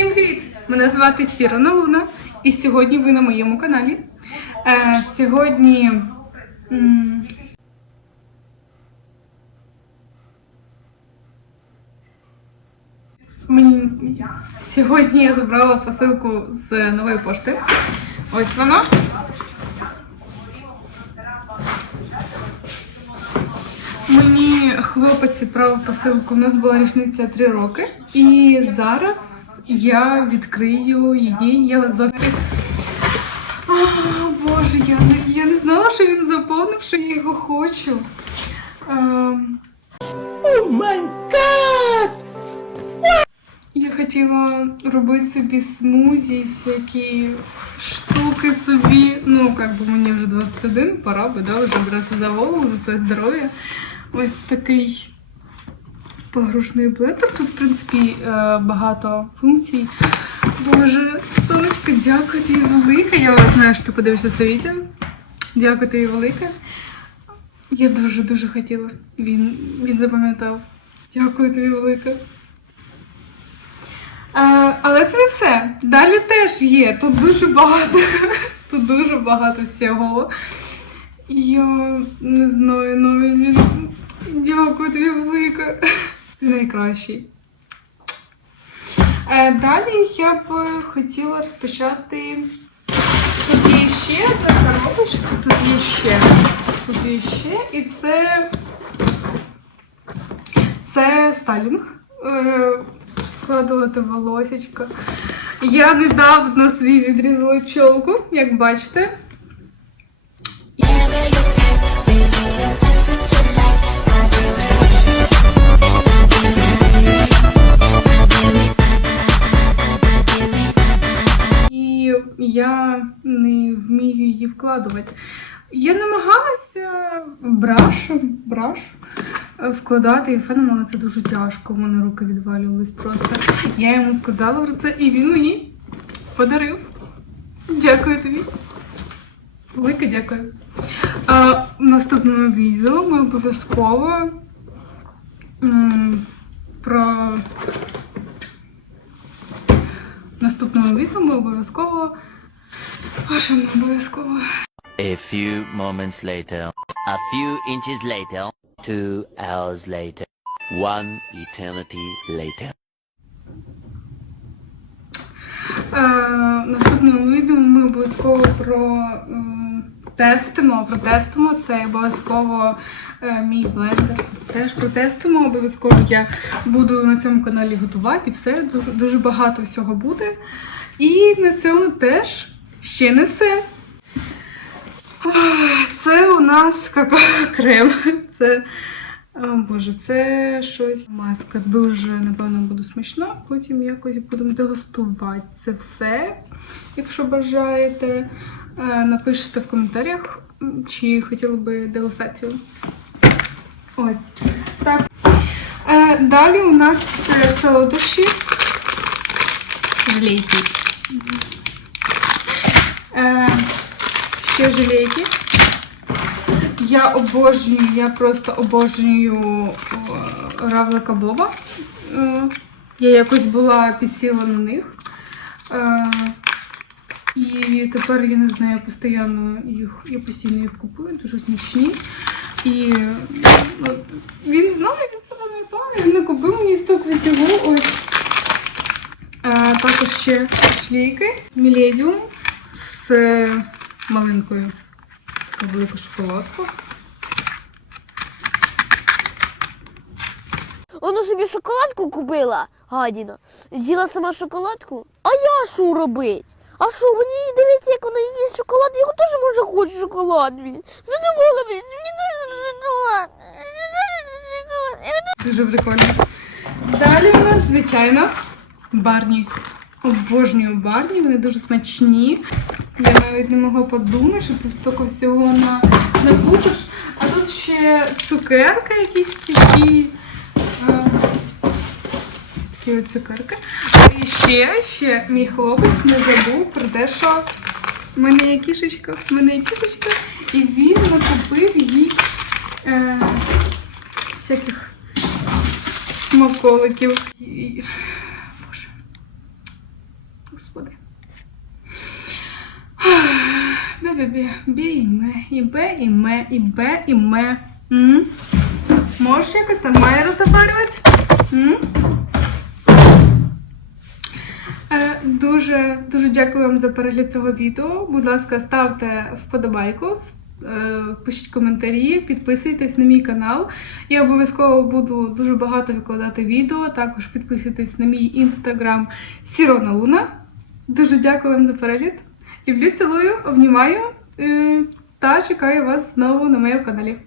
Всім привіт! Мене звати Сірана Луна, і сьогодні ви на моєму каналі. Е, сьогодні. м, Мені сьогодні я забрала посилку з нової пошти. Ось вона. Мені хлопець відправив посилку. У нас була річниця 3 роки. І зараз я відкрию її. Я зовсім. Боже, я не, я не знала, що він заповнив, що я його хочу. Ем, Я хотіла робити собі смузі, всякі штуки собі. Ну, як би мені вже 21, пора би да, вже братися за голову, за своє здоров'я. Ось такий погружний блендер. Тут, в принципі, е, багато функцій. Боже, сонечко, дякую тобі велике. Я знаю, що ти подивишся це відео. Дякую тобі велике. Я дуже-дуже хотіла. Він, він запам'ятав. Дякую тобі велике. Е, але це не все. Далі теж є. Тут дуже багато. Тут дуже багато всього. Я не знаю навіть. блін. Дякую тобі велике. Найкращий. Е, далі я б хотіла розпочати. Тут є ще одна коробочка, тут є ще. Тут є ще. І це. Це сталінг. Е, Вкладувати волосечко. Я недавно свій відрізала чолку, як бачите. Її вкладувати. Я намагалася брашу, брашу е, вкладати і феном, але це дуже тяжко. У мене руки відвалювались просто. Я йому сказала про це, і він мені подарив. Дякую тобі. Велике дякую. А, в наступному відео ми обов'язково про в наступному відео ми обов'язково. А що ми обов'язково? A few moments later. A few inches later. Two hours later. One eternity later. Е, наступному відео ми обов'язково про м, тестимо, протестимо. Це обов'язково е, мій блендер. Теж протестимо. Обов'язково я буду на цьому каналі готувати і все. Дуже, дуже багато всього буде. І на цьому теж ще не все. Це у нас кака- крем. Це. О, Боже, це щось. Маска дуже, напевно, буде смачна. Потім якось будемо дегустувати це все. Якщо бажаєте, напишіть в коментарях, чи хотіли би дегустацію. Ось. Так. Далі у нас солодощі. Желейки. Е, Ще желейки. Я обожнюю, я просто обожнюю е, равлика Боба. Е, Я якось була підсіла на них. Е, І тепер я не знаю, я постійно їх, я постійно їх купую, дуже смачні. І от, він знає, він це пам'ятає, він не купив мені стільки всього. Також ще шлейки Міледіум з малинкою. Таку велику шоколадку. Вона собі шоколадку купила, гадіна. З'їла сама шоколадку. А я що робить? А що, мені дивіться, як вона їсть шоколад, я теж може хочу шоколад. Задумала, мені. Мені дуже шоколад. Дуже прикольно. Далі у нас, звичайно, барні. Обожнюю барні, вони дуже смачні. Я навіть не могла подумати, що ти стільки всього на, накупиш. А тут ще цукерки якісь такі. Е, такі от цукерки. І ще, ще мій хлопець не забув про те, що в мене є кішечка, в мене є кішечка, і він накупив їй е, всяких смаколиків. І- Боже. Бебі, бі і ме, і бе, і ме, і бе, і ме. М? Можеш якось нормально розговорювати? М? Е, Дуже дуже дякую вам за перегляд цього відео. Будь ласка, ставте вподобайку, е, пишіть коментарі, підписуйтесь на мій канал. Я обов'язково буду дуже багато викладати відео. Також підписуйтесь на мій інстаграм Сірона Луна. Дуже дякую вам за перегляд. Люблю, цілую, обнімаю е, та чекаю вас знову на моєму каналі.